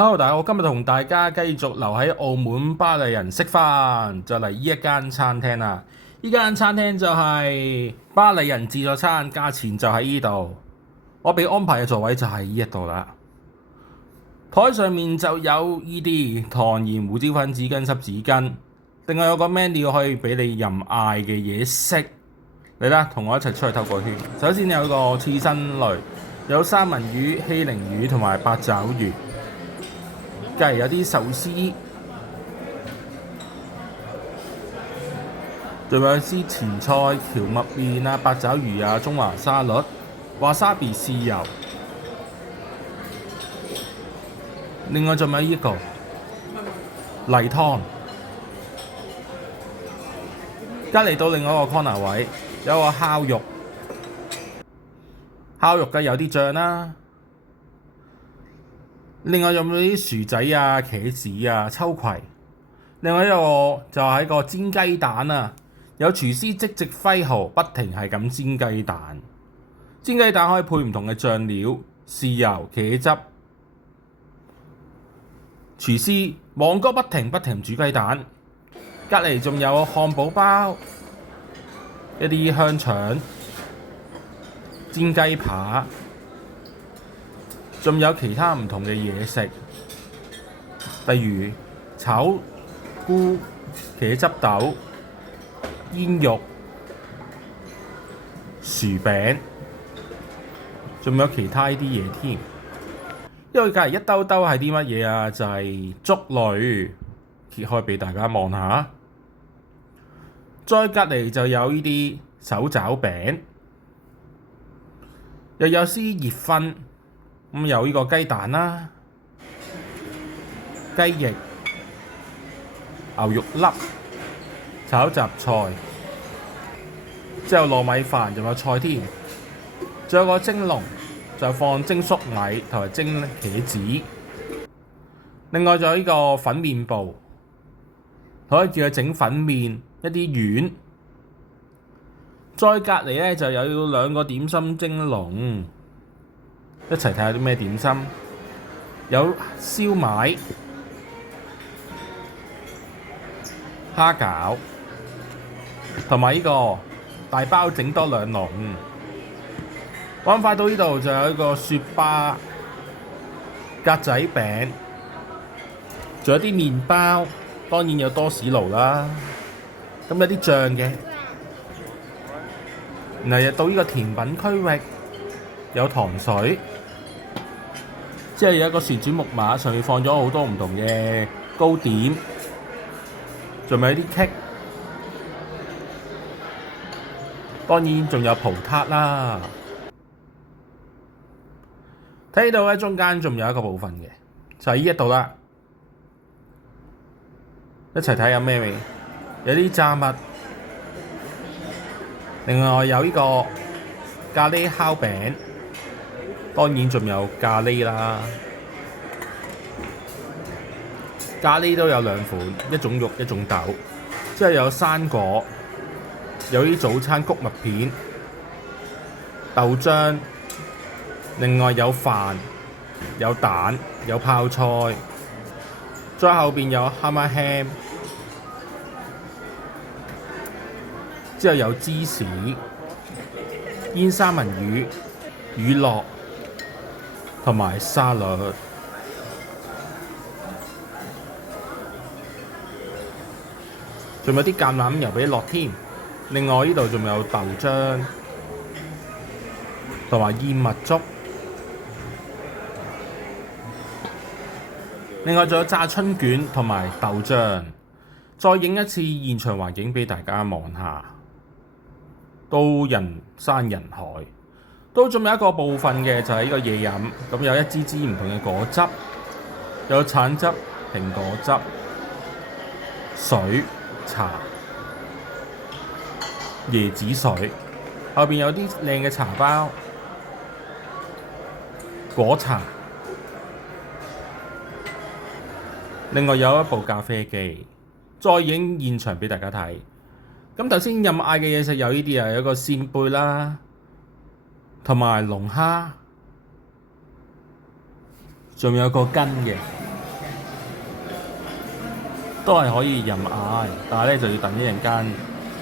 Hello，大家好，今日同大家繼續留喺澳門巴黎人食飯，就嚟呢一間餐廳啦。呢間餐廳就係巴黎人自助餐，價錢就喺呢度。我俾安排嘅座位就係呢一度啦。台上面就有呢啲糖鹽胡椒粉、紙巾、濕紙巾，另外有個 menu 可以俾你任嗌嘅嘢食。嚟啦，同我一齊出去透個圈。首先有個刺身類，有三文魚、希靈魚同埋八爪魚。隔離有啲壽司，仲有啲前菜、蕎麥麵啊、八爪魚啊、中華沙律、華沙比豉油。另外仲有呢個例湯。隔離到另外一個 corner 位，有個烤肉，烤肉嘅有啲醬啦。另外有冇啲薯仔啊、茄子啊、秋葵？另外一個就係個煎雞蛋啊，有廚師即席揮毫，不停係咁煎雞蛋。煎雞蛋可以配唔同嘅醬料、豉油、茄汁。廚師忙個不停煮雞蛋。隔離仲有漢堡包、一啲香腸、煎雞扒。仲有其他唔同嘅嘢食，例如炒菇、茄汁豆、煙肉、薯餅，仲有其他呢啲嘢添。因為隔離一兜兜係啲乜嘢啊？就係粥類，揭開俾大家望下。再隔離就有呢啲手抓餅，又有啲熱葷。咁有呢個雞蛋啦、雞翼、牛肉粒、炒雜菜，之後糯米飯，仲有菜添。仲有個蒸籠，就放蒸粟米同埋蒸茄子。另外仲有呢個粉麵部，可以叫佢整粉麵一啲丸。再隔離咧就有兩個點心蒸籠。一齊睇下啲咩點心，有燒賣、蝦餃，同埋呢個大包整多兩籠。玩快到呢度就有一個雪巴、格仔餅，仲有啲麵包，當然有多士爐啦。咁有啲醬嘅。然後又到呢個甜品區域，有糖水。之後有一個旋轉木馬，上面放咗好多唔同嘅糕點，仲有啲棘，當然仲有葡撻啦。睇到咧中間仲有一個部分嘅，就係呢一度啦。一齊睇下咩味？有啲炸物，另外有呢個咖喱烤餅。當然仲有咖喱啦，咖喱都有兩款，一種肉一種豆。之後有生果，有啲早餐穀物片、豆漿，另外有飯、有蛋、有泡菜，再後邊有哈馬 ham， 之後有芝士、煙三文魚、乳酪。同埋沙律，仲有啲橄欖油俾你落添。另外呢度仲有豆漿同埋燕麥粥。另外仲有炸春卷同埋豆漿。再影一次現場環境俾大家望下，都人山人海。都仲有一個部分嘅就係呢個嘢飲，咁有一支支唔同嘅果汁，有橙汁、蘋果汁、水、茶、椰子水，後邊有啲靚嘅茶包、果茶，另外有一部咖啡機。再影現場俾大家睇。咁頭先任嗌嘅嘢食有呢啲啊，有個扇貝啦。同埋龍蝦，仲有個羹嘅。都係可以任嗌，但係咧就要等一陣間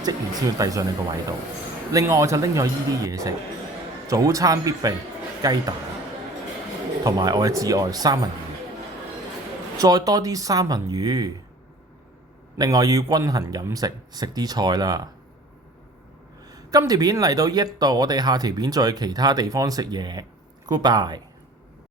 職員先會遞上你個位度。另外我就拎咗依啲嘢食，早餐必備雞蛋，同埋我嘅摯愛三文魚，再多啲三文魚。另外要均衡飲食，食啲菜啦。今條片嚟到呢一度，我哋下條片再去其他地方食嘢。Goodbye。